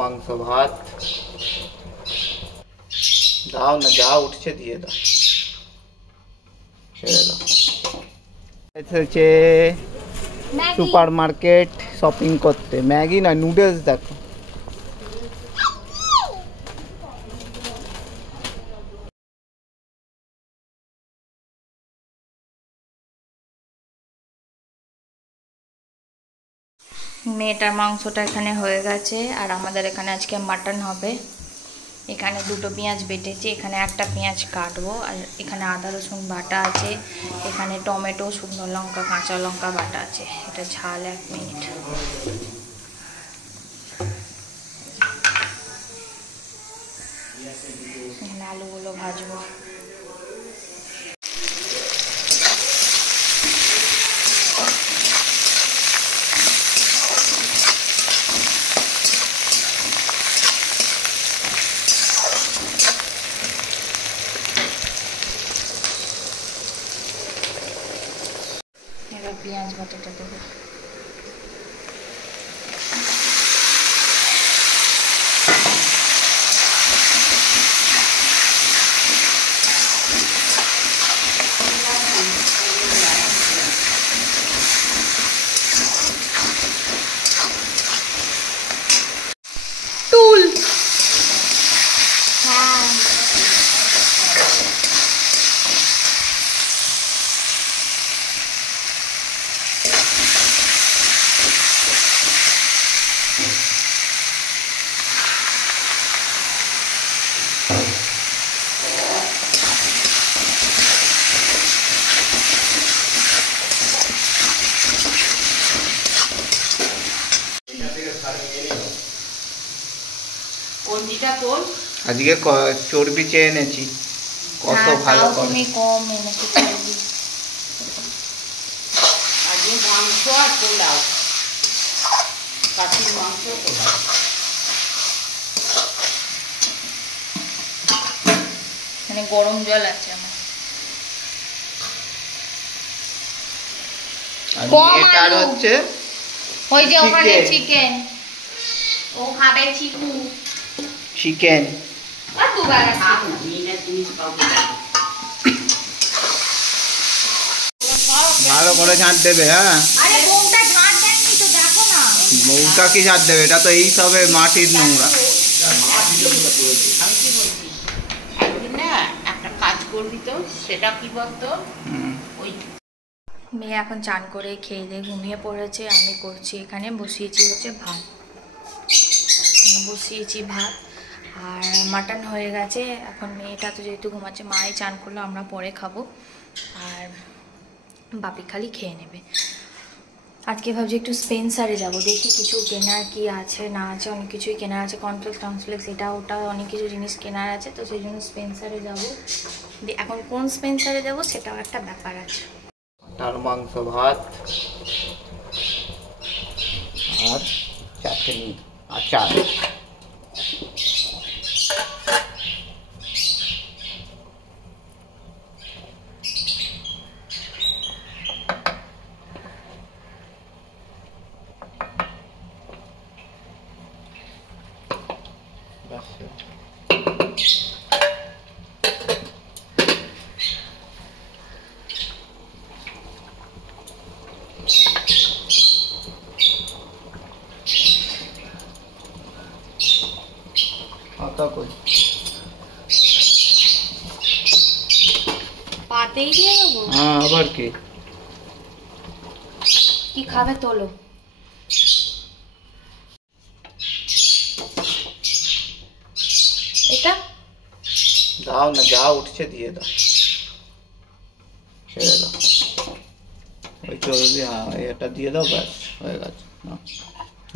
মাংস ভাত দাও না, যা উঠছে দিয়ে দাও, ছেড়ে দাও। এসেছে সুপার মার্কেট শপিং করতে, ম্যাগি না নুডলস দেখো। মেয়েটার মাংসটা এখানে হয়ে গেছে, আর আমাদের এখানে আজকে মাটন হবে। এখানে দুটো পেঁয়াজ বেটেছি, এখানে একটা পেঁয়াজ কাটবো, আর এখানে আদা রসুন বাটা আছে, এখানে টমেটো, শুকনো লঙ্কা, কাঁচা লঙ্কা বাটা আছে। এটা ঝাল 1 মিনিট। এখানে আলুগুলো ভাজবো। পেঁয়াজ বাটাটা দেবো। টুল হ্যাঁ আজকে চর্বি চেয়ে এনেছি, কত ভালো তুমি কম এনেছি চর্বি। আজকে মাংস আর পোলাও, কাঠির মাংস পোলাও। এখানে গরম জল আছে আমার। আর হচ্ছে ওই যে ওখানে চিকেন, ও খাবে চিকু চিকেন। আর দুবার খাও না, মেয়েরা জিনিস পাবো না। ভালো করে ঝাঁট দেবে। হ্যাঁ, আরে বউটা ঝাঁট দেয়নি তো, দেখো না। বউটা কি ঝাঁট দেবে? এটা তো এই সবে মাটির নোংরা। আমি কি বলছি, একদিন না একটা কাজ করবি তো, সেটা কি বলতো, ওই মেয়ে এখন চান করে খেয়ে দিয়ে ঘুমিয়ে পড়েছে। আমি করছি এখানে বসিয়েছি হচ্ছে ভাত, আর মাটন হয়ে গেছে। এখন মেয়েটা তো যেহেতু ঘুমাচ্ছে, মাই চান করলো, আমরা পরে খাবো, আর বাপি খালি খেয়ে নেবে। আজকে ভাবছি একটু স্পেন্সারে যাব, দেখি কিছু কেনার কি আছে না আছে। অনেক কিছুই কেনার আছে, কর্নফ্লেক্স এটা ওটা অনেক কিছু জিনিস কেনার আছে, তো সেই জন্য স্পেন্সারে যাবো। এখন কোন স্পেন্সারে যাব সেটাও একটা ব্যাপার আছে। তার মাংস ভাত আর চাটনি, আচার। পাতেই দিয়ে দেবো। হ্যাঁ, আবার কি কি খাবে তোলো। এটা দাও না, যা উঠছে দিয়ে দাও, ছেড়ে দাও। ওই চর্বি, হ্যাঁ এটা দিয়ে দাও, ব্যাস হয়ে গেছে। না,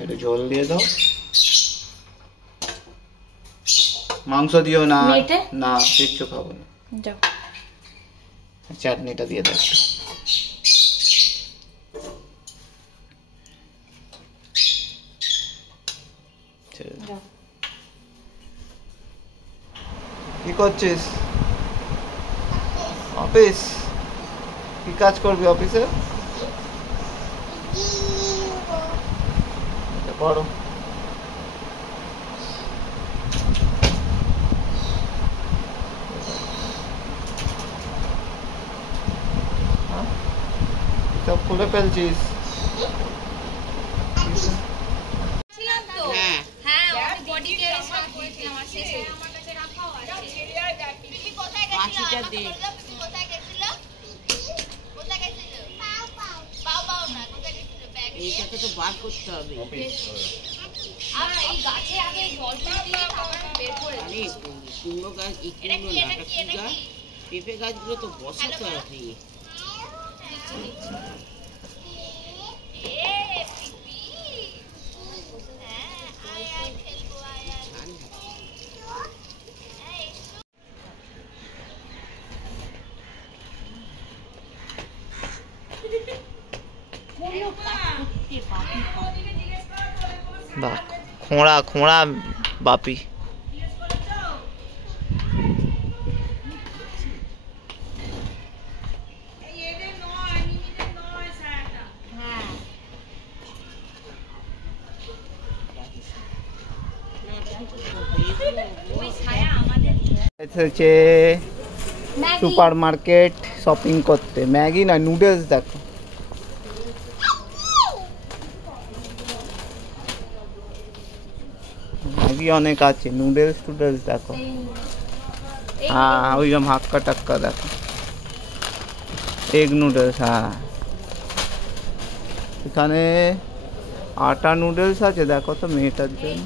একটু ঝোল দিয়ে দাও। মাংস দিও না, না কিচ্ছু খাবো না। চাটনিটা দিয়ে দাও। কি করছিস? অফিস? কি কাজ করবি অফিসে? করো। খুলে ফেলছিস। হ্যাঁ হ্যাঁ ওর বডি কেয়ার সব করেছিলাম আর শেষে মাছিটা দে এইটাকে তো বার করতে হবে। আর এই গাছে আগে জলটা দিয়ে তারপর বের করে আরে কুমড়ো গাছ এই কুমড়ো না এটা কি গাছ? পেঁপে গাছগুলো তো বসাতে হবে। বাহ, খোঁড়া খোঁড়া বাপি। এসেছে সুপার মার্কেট শপিং করতে। ম্যাগি না, নুডলস দেখো। ম্যাগি অনেক আছে, নুডলস টুডলস দেখো। হ্যাঁ ওইরকম হাক্কা টাক্কা দেখো, এগ নুডলস। হ্যাঁ এখানে আটা নুডলস আছে দেখো তো মেয়েটার জন্য।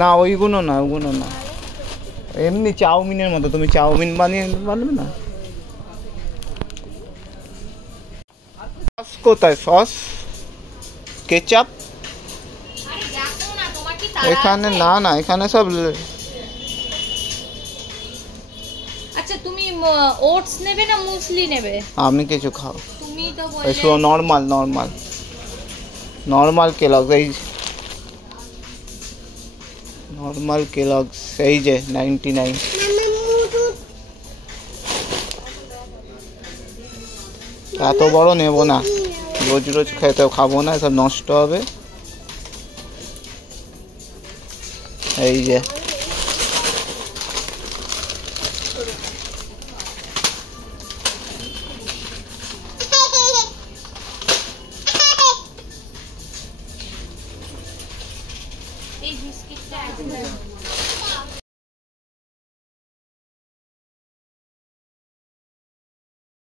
না ওইগুলো না, ওগুলো না, এমনি চাউমিনের মতো। তুমি চাউমিন বানাবে না? সস কোথায়? সস কেচাপ এখানে না, না এখানে সব। আচ্ছা তুমি ওটস নেবে না মুসলি নেবে? আমি কিছু খাও, তুমি তো এসো নর্মাল নর্মাল নর্মাল কেলগস। এই নর্মাল কেলগস এই যে 99। এত বড় নেব না, রোজ রোজ খেতে খাবো না, সব নষ্ট হবে। এই যে